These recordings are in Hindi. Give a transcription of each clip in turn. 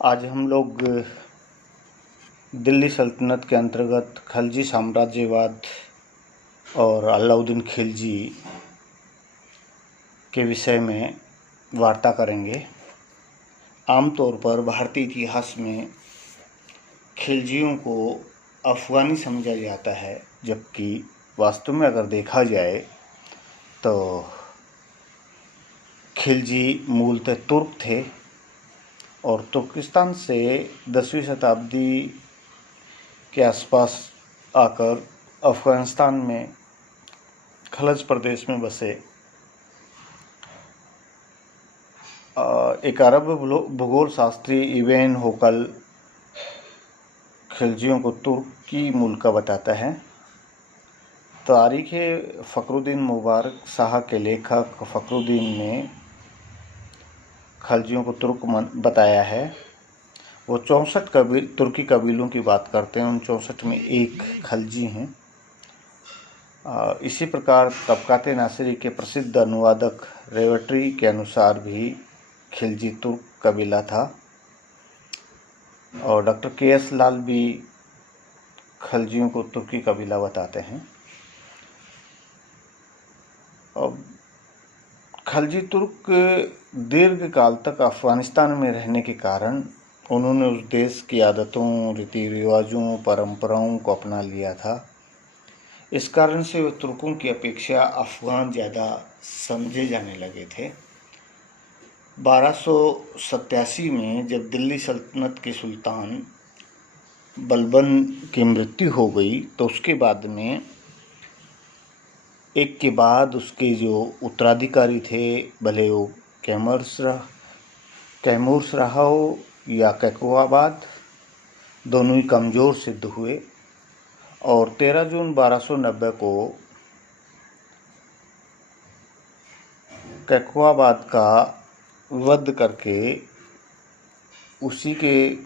आज हम लोग दिल्ली सल्तनत के अंतर्गत खलजी साम्राज्यवाद और अलाउद्दीन खिलजी के विषय में वार्ता करेंगे। आमतौर पर भारतीय इतिहास में खिलजियों को अफ़गानी समझा जाता है, जबकि वास्तव में अगर देखा जाए तो खिलजी मूलतः तुर्क थे और तुर्किस्तान से 10वीं शताब्दी के आसपास आकर अफ़गानिस्तान में खलज प्रदेश में बसे। एक अरब भूगोल शास्त्री इब्न होकल खिलजियों को तुर्की मूल का बताता है। तारीख़ फ़खरुद्दीन मुबारक शाह के लेखक फ़खरुद्दीन ने खलजियों को तुर्क बताया है। वो 64 तुर्की कबीलों की बात करते हैं, उन 64 में एक खलजी हैं। इसी प्रकार तबकाते नासिरी के प्रसिद्ध अनुवादक रेवट्री के अनुसार भी खिलजी तुर्क कबीला था और डॉक्टर के.एस. लाल भी खलजियों को तुर्की कबीला बताते हैं। अब खलजी तुर्क दीर्घ काल तक अफ़गानिस्तान में रहने के कारण उन्होंने उस देश की आदतों, रीति रिवाजों, परंपराओं को अपना लिया था। इस कारण से वे तुर्कों की अपेक्षा अफ़गान ज़्यादा समझे जाने लगे थे। 1287 में जब दिल्ली सल्तनत के सुल्तान बलबन की मृत्यु हो गई तो उसके बाद में एक के बाद उसके जो उत्तराधिकारी थे, भले वो कैमूर्स रहा हो या कैकुआबाद, दोनों ही कमज़ोर सिद्ध हुए और 13 जून 1290 को कैकुआबाद का वध करके उसी के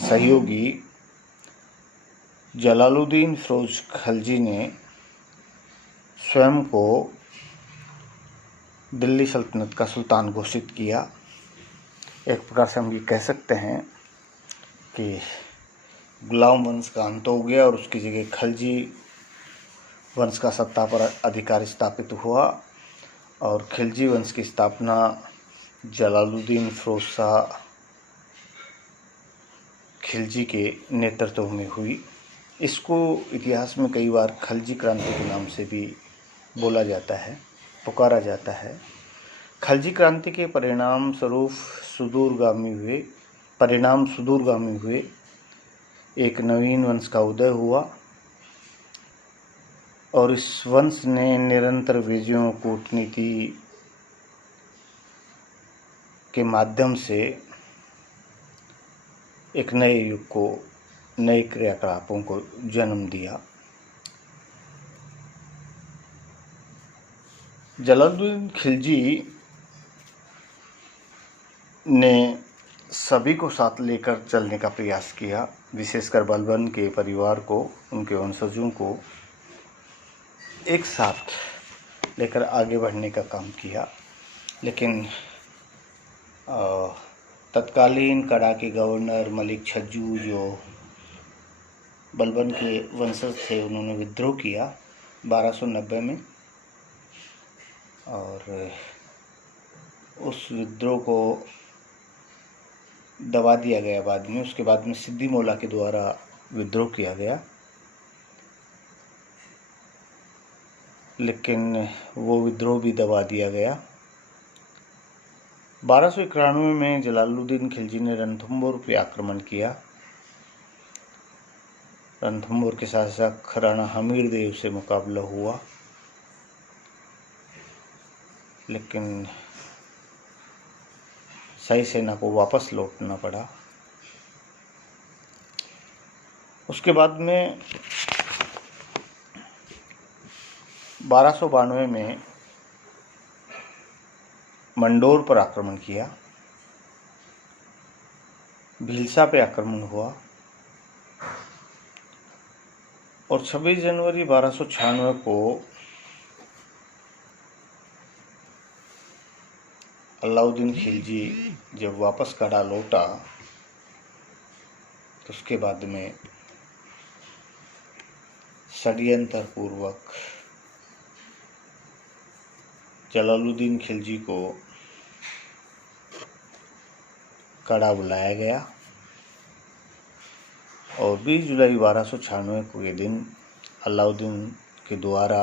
सहयोगी जलालुद्दीन फ़िरोज़ खलजी ने स्वयं को दिल्ली सल्तनत का सुल्तान घोषित किया। एक प्रकार से हम ये कह सकते हैं कि गुलाम वंश का अंत हो गया और उसकी जगह खलजी वंश का सत्ता पर अधिकार स्थापित हुआ और खिलजी वंश की स्थापना जलालुद्दीन फ़िरोज़ शाह खिलजी के नेतृत्व में हुई। इसको इतिहास में कई बार खलजी क्रांति के नाम से भी बोला जाता है, पुकारा जाता है। खलजी क्रांति के परिणाम सुदूरगामी हुए। एक नवीन वंश का उदय हुआ और इस वंश ने निरंतर विजयों, कूटनीति के माध्यम से एक नए युग को, नए क्रियाकलापों को जन्म दिया। जलालुद्दीन खिलजी ने सभी को साथ लेकर चलने का प्रयास किया, विशेषकर बलबन के परिवार को, उनके वंशजों को एक साथ लेकर आगे बढ़ने का काम किया। लेकिन तत्कालीन कड़ा के गवर्नर मलिक छज्जू, जो बलबन के वंशज थे, उन्होंने विद्रोह किया 1290 में और उस विद्रोह को दबा दिया गया बाद में। उसके बाद में सिद्दी मौला के द्वारा विद्रोह किया गया, लेकिन वो विद्रोह भी दबा दिया गया। 1291 में जलालुद्दीन खिलजी ने रणथंभौर पे आक्रमण किया। रणथंभौर के शासक राणा हमीर देव से मुकाबला हुआ, लेकिन शाही सेना को वापस लौटना पड़ा। उसके बाद में 1292 में मंडोर पर आक्रमण किया, भीलसा पे आक्रमण हुआ और 26 जनवरी 1296 को अलाउद्दीन खिलजी जब वापस कड़ा लौटा तो उसके बाद में षड्यंत्र पूर्वक जलालुद्दीन खिलजी को कड़ा बुलाया गया और 20 जुलाई 1296 को ये दिन अलाउद्दीन के द्वारा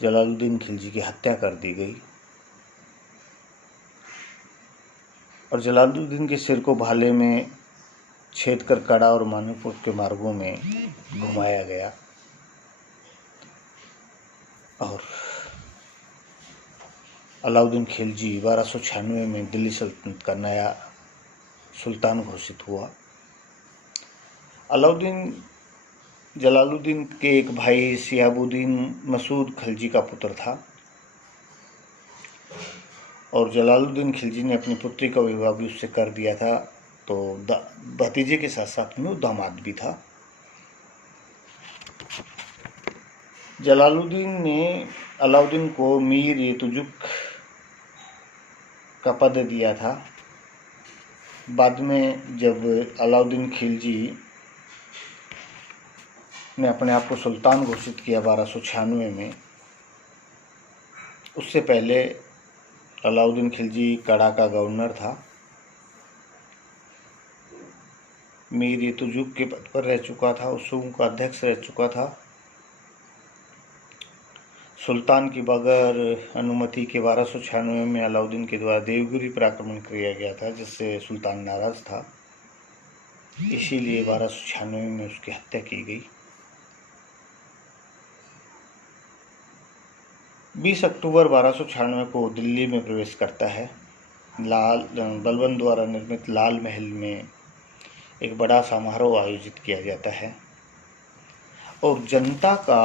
जलालुद्दीन खिलजी की हत्या कर दी गई और जलालुद्दीन के सिर को भाले में छेद कर कड़ा और मानकपुर के मार्गों में घुमाया गया और अलाउद्दीन खिलजी 1296 में दिल्ली सल्तनत का नया सुल्तान घोषित हुआ। अलाउद्दीन जलालुद्दीन के एक भाई शिहाबुद्दीन मसूद खिलजी का पुत्र था और जलालुद्दीन खिलजी ने अपनी पुत्री का विवाह भी उससे कर दिया था, तो भतीजे के साथ साथ में वो दामाद भी था। जलालुद्दीन ने अलाउद्दीन को मीर ए तुजुक का पद दिया था। बाद में जब अलाउद्दीन खिलजी ने अपने आप को सुल्तान घोषित किया 1296 में, उससे पहले अलाउद्दीन खिलजी कड़ा का गवर्नर था, मीर ए तुजुक के पद पर रह चुका था, उसुम का अध्यक्ष रह चुका था। सुल्तान की बगैर अनुमति के 1296 में अलाउद्दीन के द्वारा देवगिरी पर आक्रमण किया गया था, जिससे सुल्तान नाराज था, इसीलिए 1296 में उसकी हत्या की गई। 20 अक्टूबर 1296 को दिल्ली में प्रवेश करता है। बलबन द्वारा निर्मित लाल महल में एक बड़ा समारोह आयोजित किया जाता है और जनता का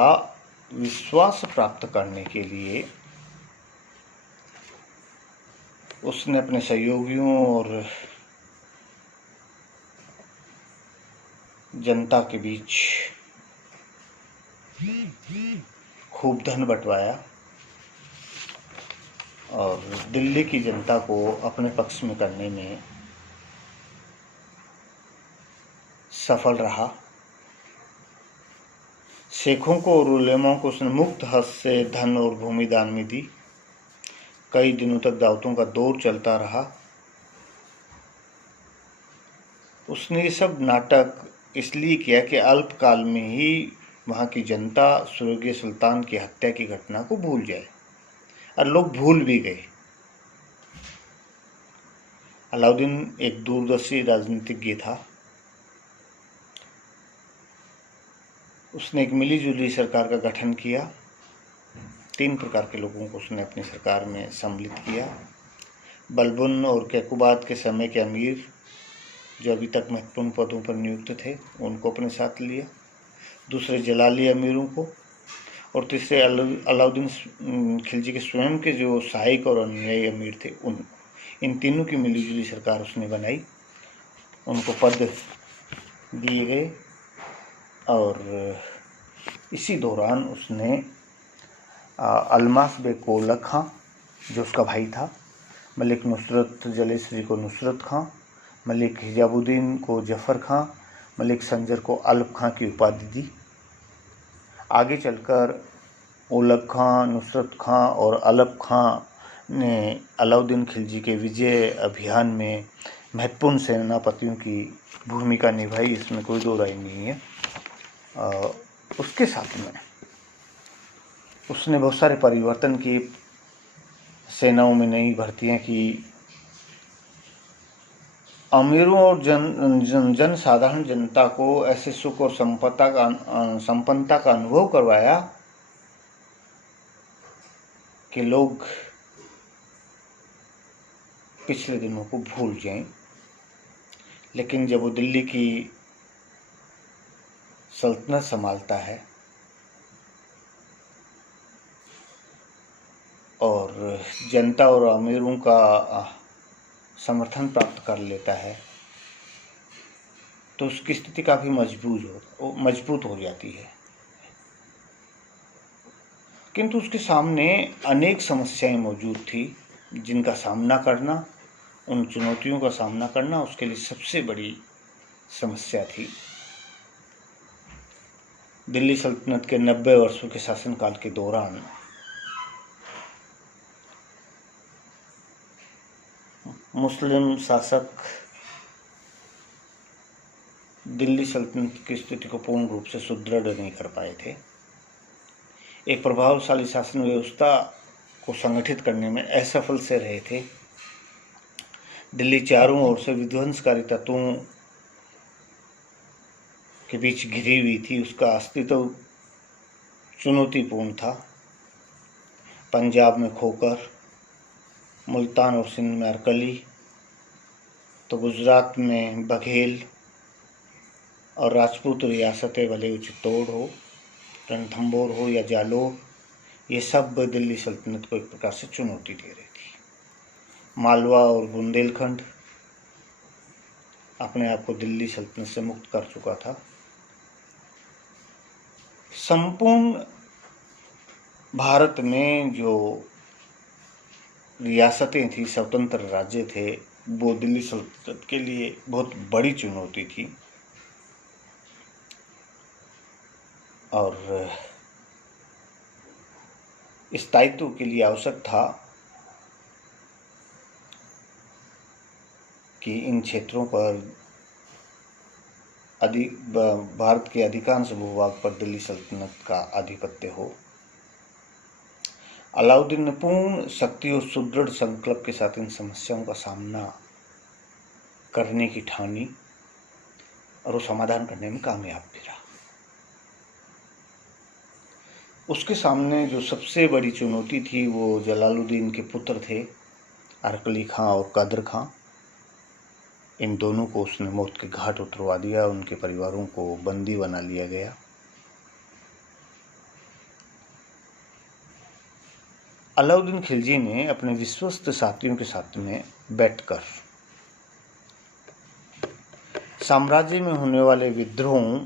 विश्वास प्राप्त करने के लिए उसने अपने सहयोगियों और जनता के बीच खूब धन बंटवाया और दिल्ली की जनता को अपने पक्ष में करने में सफल रहा। शेखों को और उलेमा को उसने मुक्त हस्त से धन और भूमि दान में दी। कई दिनों तक दावतों का दौर चलता रहा। उसने ये सब नाटक इसलिए किया कि अल्पकाल में ही वहाँ की जनता स्वर्गीय सुल्तान की हत्या की घटना को भूल जाए, और लोग भूल भी गए। अलाउद्दीन एक दूरदर्शी राजनीतिज्ञ था। उसने एक मिलीजुली सरकार का गठन किया। 3 प्रकार के लोगों को उसने अपनी सरकार में सम्मिलित किया। बलबन और कैकुबाद के समय के अमीर जो अभी तक महत्वपूर्ण पदों पर नियुक्त थे, उनको अपने साथ लिया। दूसरे जलाली अमीरों को, और तीसरे अलाउद्दीन खिलजी के स्वयं के जो सहायक और अनुयायी अमीर थे, इन तीनों की मिलीजुली सरकार उसने बनाई। उनको पद दिए गए और इसी दौरान उसने अलमास बेग को उलग खां, जो उसका भाई था, मलिक नुसरत जलेसरी को नुसरत खां, मलिक हिजाबुद्दीन को जफ़र खां, मलिक संजर को अलप खां की उपाधि दी। आगे चलकर उलग खां, नुसरत खां और अलप खां ने अलाउद्दीन खिलजी के विजय अभियान में महत्वपूर्ण सेनापतियों की भूमिका निभाई, इसमें कोई दो राय नहीं है। उसके साथ में उसने बहुत सारे परिवर्तन किए, सेनाओं में नई भर्तियां की, अमीरों और जन साधारण जनता को ऐसे सुख और संपन्नता का अनुभव करवाया कि लोग पिछले दिनों को भूल जाएं। लेकिन जब वो दिल्ली की सल्तनत संभालता है और जनता और अमीरों का समर्थन प्राप्त कर लेता है, तो उसकी स्थिति काफ़ी मजबूत हो जाती है। किंतु उसके सामने अनेक समस्याएं मौजूद थी, जिनका सामना करना, उन चुनौतियों का सामना करना उसके लिए सबसे बड़ी समस्या थी। दिल्ली सल्तनत के 90 वर्षों के शासनकाल के दौरान मुस्लिम शासक दिल्ली सल्तनत की स्थिति को पूर्ण रूप से सुदृढ़ नहीं कर पाए थे। एक प्रभावशाली शासन व्यवस्था को संगठित करने में असफल से रहे थे। दिल्ली चारों ओर से विध्वंसकारी तत्वों के बीच घिरी हुई थी, उसका अस्तित्व चुनौतीपूर्ण था। पंजाब में खोकर, मुल्तान और सिंध में अरकली, तो गुजरात में बघेल और राजपूत रियासतें भले चित्तौड़ हो, रणथंभौर हो या जालोर, ये सब दिल्ली सल्तनत को एक प्रकार से चुनौती दे रही थी। मालवा और बुंदेलखंड अपने आप को दिल्ली सल्तनत से मुक्त कर चुका था। संपूर्ण भारत में जो रियासतें थी, स्वतंत्र राज्य थे, वो दिल्ली सल्तनत के लिए बहुत बड़ी चुनौती थी। और स्थायित्व के लिए आवश्यक था कि इन क्षेत्रों पर भारत के अधिकांश भूभाग पर दिल्ली सल्तनत का आधिपत्य हो। अलाउद्दीन ने पूर्ण शक्ति और सुदृढ़ संकल्प के साथ इन समस्याओं का सामना करने की ठानी और वो समाधान करने में कामयाब भी रहा। उसके सामने जो सबसे बड़ी चुनौती थी वो जलालुद्दीन के पुत्र थे, अरकली खां और कादर खां। इन दोनों को उसने मौत के घाट उतरवा दिया, उनके परिवारों को बंदी बना लिया गया। अलाउद्दीन खिलजी ने अपने विश्वस्त साथियों के साथ में बैठकर साम्राज्य में होने वाले विद्रोहों,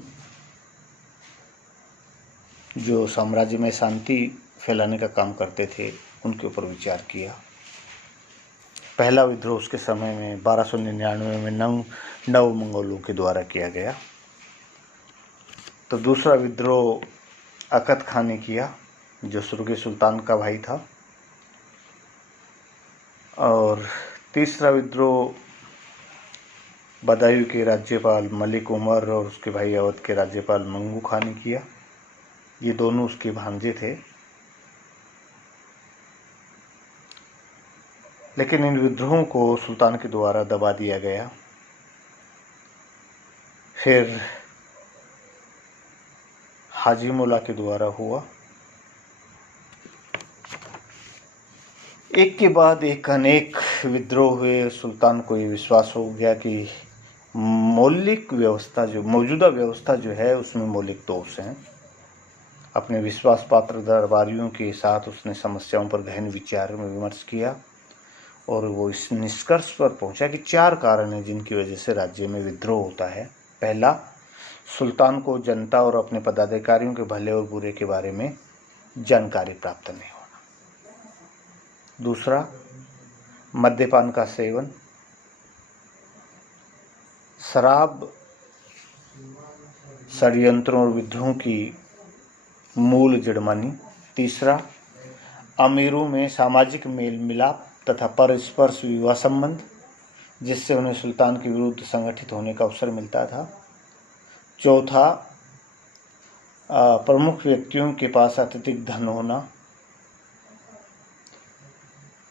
जो साम्राज्य में शांति फैलाने का काम करते थे, उनके ऊपर विचार किया। पहला विद्रोह उसके समय में 1299 में नव मंगोलों के द्वारा किया गया। तो दूसरा विद्रोह अकद खां ने किया, जो सुर्गे सुल्तान का भाई था। और तीसरा विद्रोह बदायूं के राज्यपाल मलिक उमर और उसके भाई अवध के राज्यपाल मंगू खां ने किया। ये दोनों उसके भांजे थे। लेकिन इन विद्रोहों को सुल्तान के द्वारा दबा दिया गया। फिर हाजी मौला के द्वारा हुआ। एक के बाद एक अनेक विद्रोह हुए। सुल्तान को ये विश्वास हो गया कि मौलिक व्यवस्था, जो मौजूदा व्यवस्था जो है, उसमें मौलिक दोष हैं। अपने विश्वास पात्र दरबारियों के साथ उसने समस्याओं पर गहन विचार विमर्श किया और वो इस निष्कर्ष पर पहुंचा कि 4 कारण हैं जिनकी वजह से राज्य में विद्रोह होता है। पहला, सुल्तान को जनता और अपने पदाधिकारियों के भले और बुरे के बारे में जानकारी प्राप्त नहीं होना। दूसरा, मद्यपान का सेवन, शराब षड्यंत्रों और विद्रोहों की मूल जड़ मानी। तीसरा, अमीरों में सामाजिक मेल मिलाप तथा परस्पर विवाह संबंध, जिससे उन्हें सुल्तान के विरुद्ध संगठित होने का अवसर मिलता था। चौथा, प्रमुख व्यक्तियों के पास अत्यधिक धन होना।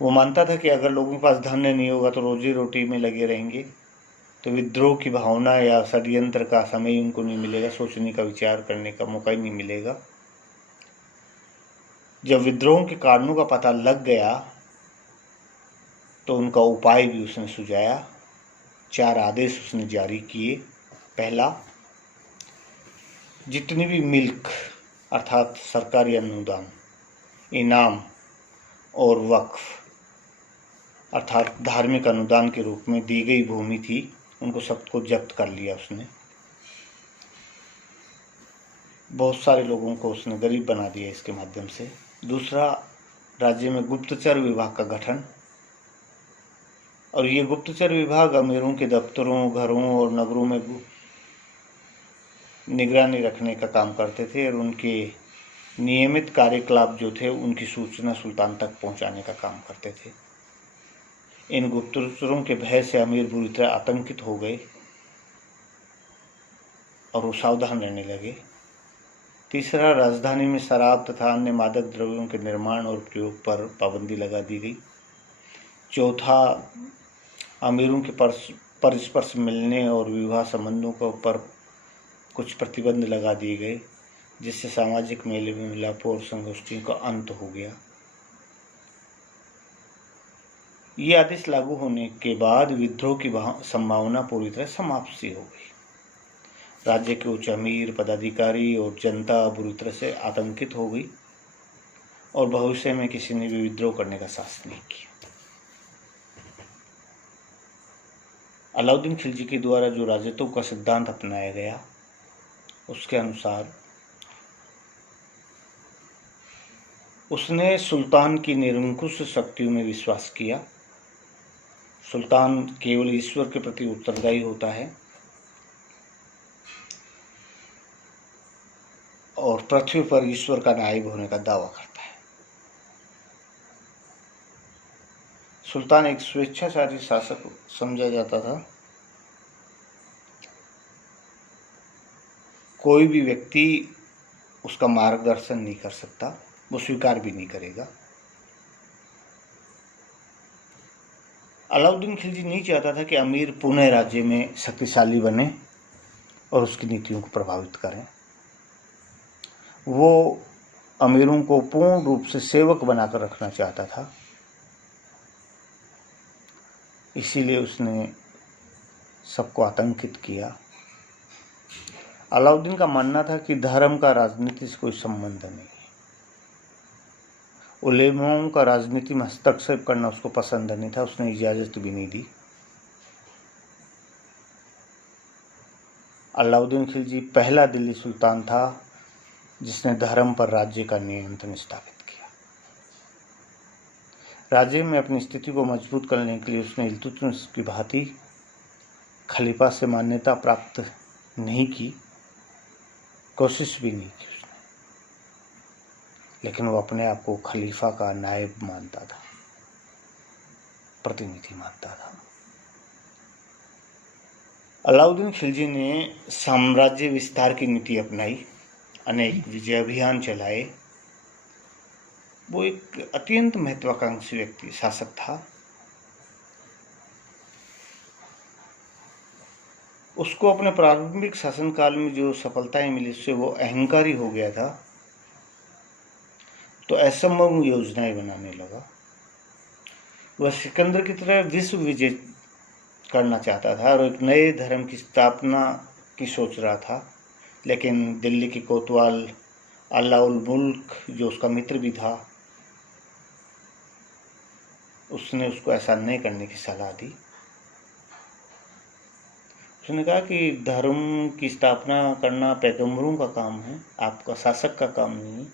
वो मानता था कि अगर लोगों के पास धन नहीं होगा तो रोजी रोटी में लगे रहेंगे, तो विद्रोह की भावना या षड्यंत्र का समय उनको नहीं मिलेगा, सोचने का, विचार करने का मौका ही नहीं मिलेगा। जब विद्रोह के कारणों का पता लग गया तो उनका उपाय भी उसने सुझाया। 4 आदेश उसने जारी किए। पहला, जितनी भी मिल्क अर्थात सरकारी अनुदान, इनाम और वक्फ अर्थात धार्मिक अनुदान के रूप में दी गई भूमि थी, उनको सबको जब्त कर लिया उसने। बहुत सारे लोगों को उसने गरीब बना दिया इसके माध्यम से। दूसरा, राज्य में गुप्तचर विभाग का गठन, और ये गुप्तचर विभाग अमीरों के दफ्तरों, घरों और नगरों में निगरानी रखने का काम करते थे और उनके नियमित कार्यकलाप जो थे उनकी सूचना सुल्तान तक पहुंचाने का काम करते थे। इन गुप्तचरों के भय से अमीर बुरी तरह आतंकित हो गए और वो सावधान रहने लगे। तीसरा, राजधानी में शराब तथा अन्य मादक द्रव्यों के निर्माण और प्रयोग पर पाबंदी लगा दी गई। चौथा, अमीरों के परस्पर मिलने और विवाह संबंधों के ऊपर कुछ प्रतिबंध लगा दिए गए, जिससे सामाजिक मेल मिलापों और संगोष्ठियों का अंत हो गया। ये आदेश लागू होने के बाद विद्रोह की संभावना पूरी तरह समाप्त सी हो गई। राज्य के उच्च अमीर, पदाधिकारी और जनता बुरी तरह से आतंकित हो गई और भविष्य में किसी ने भी विद्रोह करने का साहस नहीं किया। अलाउद्दीन खिलजी के द्वारा जो राजत्व का सिद्धांत अपनाया गया, उसके अनुसार उसने सुल्तान की निरंकुश शक्तियों में विश्वास किया। सुल्तान केवल ईश्वर के प्रति उत्तरदायी होता है और पृथ्वी पर ईश्वर का नायब होने का दावा करता है। सुल्तान एक स्वेच्छाचारी शासक समझा जाता था। कोई भी व्यक्ति उसका मार्गदर्शन नहीं कर सकता, वो स्वीकार भी नहीं करेगा। अलाउद्दीन खिलजी नहीं चाहता था कि अमीर पुनः राज्य में शक्तिशाली बने और उसकी नीतियों को प्रभावित करें। वो अमीरों को पूर्ण रूप से सेवक बनाकर रखना चाहता था। इसीलिए उसने सबको आतंकित किया। अलाउद्दीन का मानना था कि धर्म का राजनीति से कोई संबंध नहीं है। उलेमाओं का राजनीति में हस्तक्षेप करना उसको पसंद नहीं था, उसने इजाज़त भी नहीं दी। अलाउद्दीन खिलजी पहला दिल्ली सुल्तान था जिसने धर्म पर राज्य का नियंत्रण स्थापित किया। राज्य में अपनी स्थिति को मजबूत करने के लिए उसने इल्तुतमिश की भांति खलीफा से मान्यता प्राप्त नहीं की, कोशिश भी नहीं की उसने, लेकिन वो अपने आप को खलीफा का नायब मानता था, प्रतिनिधि मानता था। अलाउद्दीन खिलजी ने साम्राज्य विस्तार की नीति अपनाई, अनेक विजय अभियान चलाए। वो एक अत्यंत महत्वाकांक्षी व्यक्ति शासक था। उसको अपने प्रारंभिक शासनकाल में जो सफलताएं मिली उससे वो अहंकारी हो गया था, तो असंभव योजनाएं बनाने लगा। वह सिकंदर की तरह विश्व विजय करना चाहता था और एक नए धर्म की स्थापना की सोच रहा था, लेकिन दिल्ली की कोतवाल अलाउल मुल्क जो उसका मित्र भी था, उसने उसको ऐसा नहीं करने की सलाह दी। उसने कहा कि धर्म की स्थापना करना पैगंबरों का काम है, आपका शासक का काम नहीं है।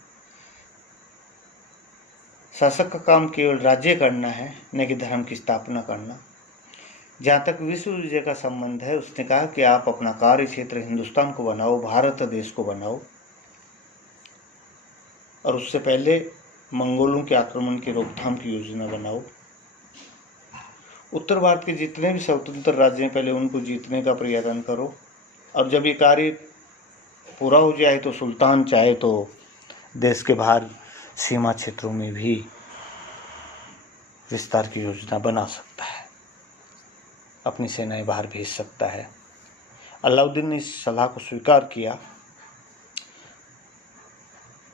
शासक का काम केवल राज्य करना है, न कि धर्म की स्थापना करना। जहाँ तक विश्व विजय का संबंध है, उसने कहा कि आप अपना कार्य क्षेत्र हिंदुस्तान को बनाओ, भारत देश को बनाओ, और उससे पहले मंगोलों के आक्रमण की रोकथाम की योजना बनाओ। उत्तर भारत के जितने भी स्वतंत्र राज्य हैं, पहले उनको जीतने का प्रयत्न करो, और जब ये कार्य पूरा हो जाए तो सुल्तान चाहे तो देश के बाहर सीमा क्षेत्रों में भी विस्तार की योजना बना सकता है, अपनी सेनाएं बाहर भेज सकता है। अलाउद्दीन ने इस सलाह को स्वीकार किया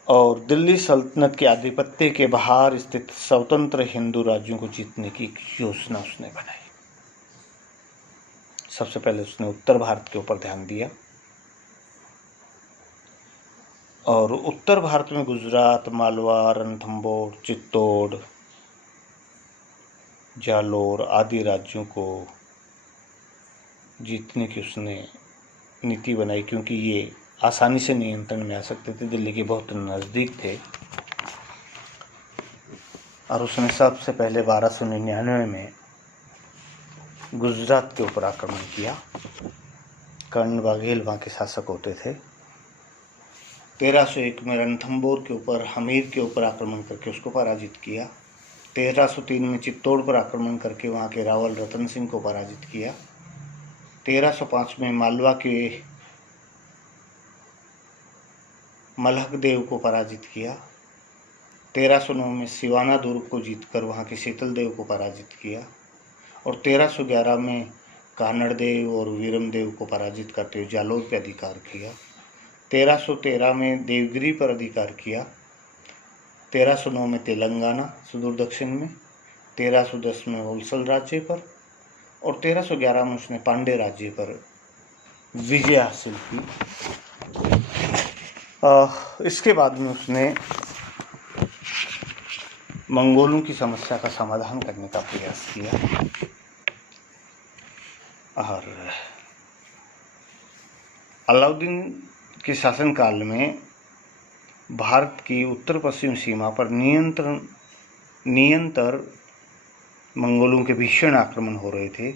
और दिल्ली सल्तनत के आधिपत्य के बाहर स्थित स्वतंत्र हिंदू राज्यों को जीतने की योजना उसने बनाई। सबसे पहले उसने उत्तर भारत के ऊपर ध्यान दिया और उत्तर भारत में गुजरात, मालवा, रणथंभौर, चित्तौड़, जालोर आदि राज्यों को जीतने की उसने नीति बनाई, क्योंकि ये आसानी से नियंत्रण में आ सकते थे, दिल्ली के बहुत नज़दीक थे। और उसने सबसे पहले 1299 में गुजरात के ऊपर आक्रमण किया। कर्ण बाघेल वहाँ के शासक होते थे। 1301 में रणथंभौर के ऊपर, हमीर के ऊपर आक्रमण करके उसको पराजित किया। 1303 में चित्तौड़ पर आक्रमण करके वहाँ के रावल रतन सिंह को पराजित किया। 1305 में मालवा के मलहक देव को पराजित किया। 1309 में सिवाना दुर्ग को जीतकर वहाँ के शीतल देव को पराजित किया। और 1311 में कानड़ देव और वीरम देव को पराजित करते हुए जालौर पर अधिकार किया। 1313 में देवगिरी पर अधिकार किया। 1309 में तेलंगाना सुदूर दक्षिण में, 1310 में होलसल राज्य पर, और 1311 में उसने पांडे राज्य पर विजय हासिल की। इसके बाद में उसने मंगोलों की समस्या का समाधान करने का प्रयास किया। और अलाउद्दीन के शासनकाल में भारत की उत्तर पश्चिम सीमा पर निरंतर मंगोलों के भीषण आक्रमण हो रहे थे।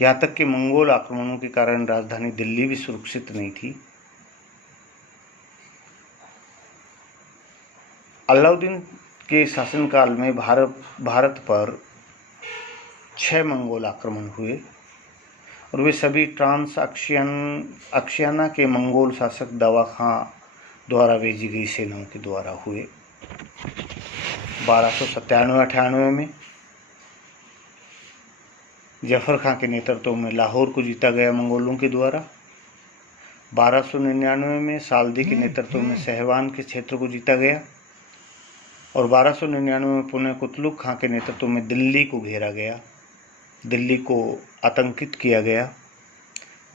यहाँ तक कि मंगोल आक्रमणों के कारण राजधानी दिल्ली भी सुरक्षित नहीं थी। अलाउद्दीन के शासनकाल में भारत पर 6 मंगोल आक्रमण हुए और वे सभी अक्शियाना के मंगोल शासक दावा खां द्वारा भेजी गई सेनाओं के द्वारा हुए। 1297-98 में जफर खां के नेतृत्व में लाहौर को जीता गया मंगोलों के द्वारा। 1299 में साल्दी के नेतृत्व में सहवान के क्षेत्र को जीता गया। और 1299 में पुनः कुतलुक खां के नेतृत्व में दिल्ली को घेरा गया, दिल्ली को आतंकित किया गया।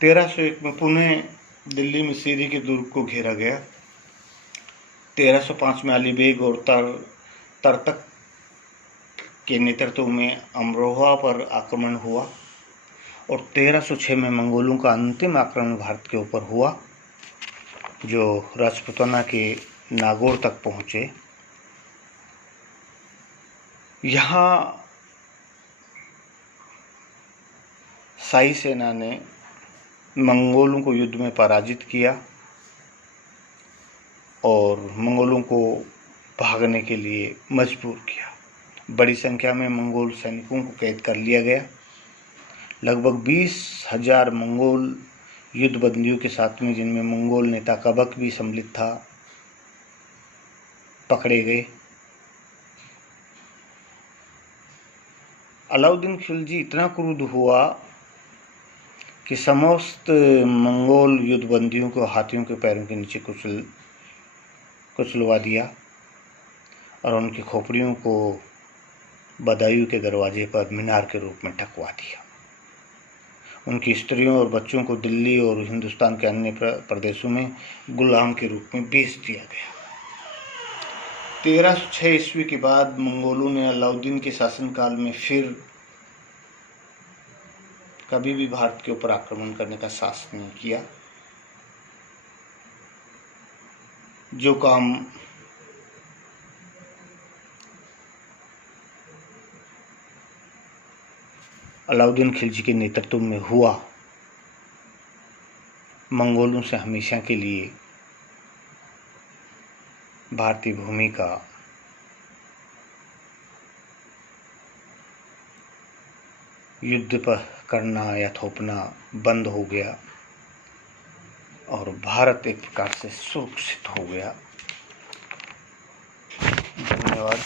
1301 में पुनः दिल्ली में सीरी के दुर्ग को घेरा गया। 1305 में अली बेग और तरतक के नेतृत्व में अमरोहा पर आक्रमण हुआ। और 1306 में मंगोलों का अंतिम आक्रमण भारत के ऊपर हुआ, जो राजपूताना के नागौर तक पहुँचे। यहाँ शाही सेना ने मंगोलों को युद्ध में पराजित किया और मंगोलों को भागने के लिए मजबूर किया। बड़ी संख्या में मंगोल सैनिकों को कैद कर लिया गया। लगभग 20,000 मंगोल युद्धबंदियों के साथ में, जिनमें मंगोल नेता कबक भी सम्मिलित था, पकड़े गए। अलाउद्दीन खिलजी इतना क्रुद्ध हुआ कि समस्त मंगोल युद्धबंदियों को हाथियों के पैरों के नीचे कुचलवा दिया और उनकी खोपड़ियों को बदायूं के दरवाजे पर मीनार के रूप में टकवा दिया। उनकी स्त्रियों और बच्चों को दिल्ली और हिंदुस्तान के अन्य प्रदेशों में गुलाम के रूप में बेच दिया गया। 1306 ईस्वी के बाद मंगोलों ने अलाउद्दीन के शासनकाल में फिर कभी भी भारत के ऊपर आक्रमण करने का साहस नहीं किया। जो काम अलाउद्दीन खिलजी के नेतृत्व में हुआ, मंगोलों से हमेशा के लिए भारतीय भूमि का युद्ध पर करना या थोपना बंद हो गया और भारत एक प्रकार से सुरक्षित हो गया। धन्यवाद।